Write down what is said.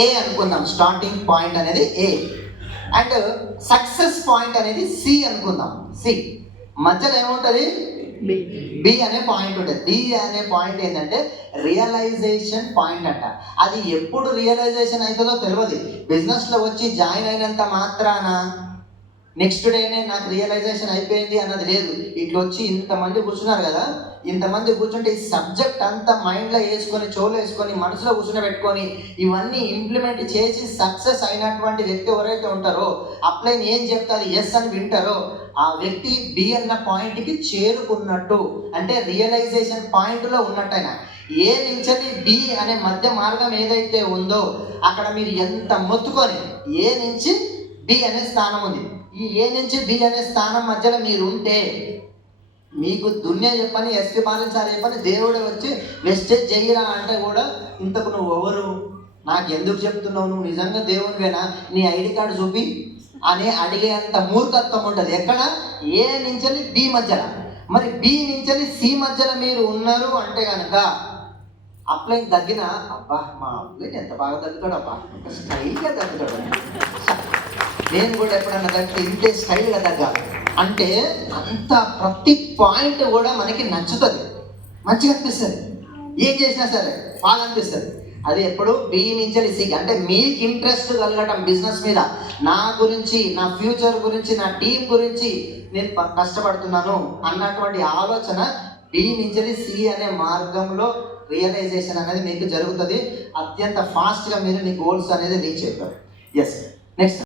ఏ అనుకుందాం, starting point అనేది ఏ. And success point అనేది సి అనుకుందాం. సి మధ్యలో ఏముంటుంది? బి అనే పాయింట్ ఉంటుంది. బి అనే పాయింట్ ఏంటంటే రియలైజేషన్ పాయింట్ అంట. అది ఎప్పుడు రియలైజేషన్ అవుతుందో తెలియదు. బిజినెస్లో వచ్చి జాయిన్ అయినంత మాత్రాన నెక్స్ట్ డేనే నాకు రియలైజేషన్ అయిపోయింది అన్నది లేదు. ఇట్లా వచ్చి ఇంతమంది కూర్చున్నారు కదా, ఇంతమంది కూర్చుంటే ఈ సబ్జెక్ట్ అంతా మైండ్లో వేసుకొని, చెవులో వేసుకొని, మనసులో కూర్చుని పెట్టుకొని ఇవన్నీ ఇంప్లిమెంట్ చేసి సక్సెస్ అయినటువంటి వ్యక్తి ఎవరైతే ఉంటారో, అప్లైన్ ఏం చెప్తారు ఎస్ అని వింటారో, ఆ వ్యక్తి బి అన్న పాయింట్కి చేరుకున్నట్టు, అంటే రియలైజేషన్ పాయింట్లో ఉన్నట్టయినా. ఏ నుంచి బి అనే మధ్య మార్గం ఏదైతే ఉందో అక్కడ మీరు ఎంత మొత్తుకొని, ఏ నుంచి బి అనే స్థానం ఉంది, ఈ ఏ నుంచి బి అనే స్థానం మధ్యలో మీరు ఉంటే మీకు దున్యా చెప్పని, ఎస్పీ బాలన్ సార్ చెప్పని, దేవుడు వచ్చి వెస్టేజ్ చెయ్యరా అంటే కూడా ఇంతకు నువ్వు ఎవరు, నాకు ఎందుకు చెప్తున్నావు, నువ్వు నిజంగా దేవునివేనా, నీ ఐడి కార్డు చూపి అని అడిగేంత మూర్ఖత్వం ఉంటుంది. ఎక్కడ? ఏ నుంచి బి మధ్యలో. మరి బి నుంచి సి మధ్యలో మీరు ఉన్నారు అంటే కనుక అప్లైన్ తగ్గిన, అబ్బా మా అప్లైన్ ఎంత బాగా తగ్గుతాడు, అబ్బా స్టైల్గా తగ్గుతాడు, నేను కూడా ఎప్పుడన్నా తగ్గితే ఇంతే స్టైల్గా తగ్గాలి అంటే అంత ప్రతి పాయింట్ కూడా మనకి నచ్చుతుంది, మంచిగా అనిపిస్తుంది. ఏం చేసినా సరే బాగా అనిపిస్తుంది. అది ఎప్పుడు బి నుంచి సి, అంటే మీకు ఇంట్రెస్ట్ కలగటం బిజినెస్ మీద, నా గురించి, నా ఫ్యూచర్ గురించి, నా టీం గురించి నేను కష్టపడుతున్నాను అన్నటువంటి ఆలోచన బి నుంచి సి అనే మార్గంలో రియలైజేషన్ అనేది మీకు జరుగుతుంది. అత్యంత ఫాస్ట్గా మీరు మీ గోల్స్ అనేది రీచ్ అవుతారు. Yes, next.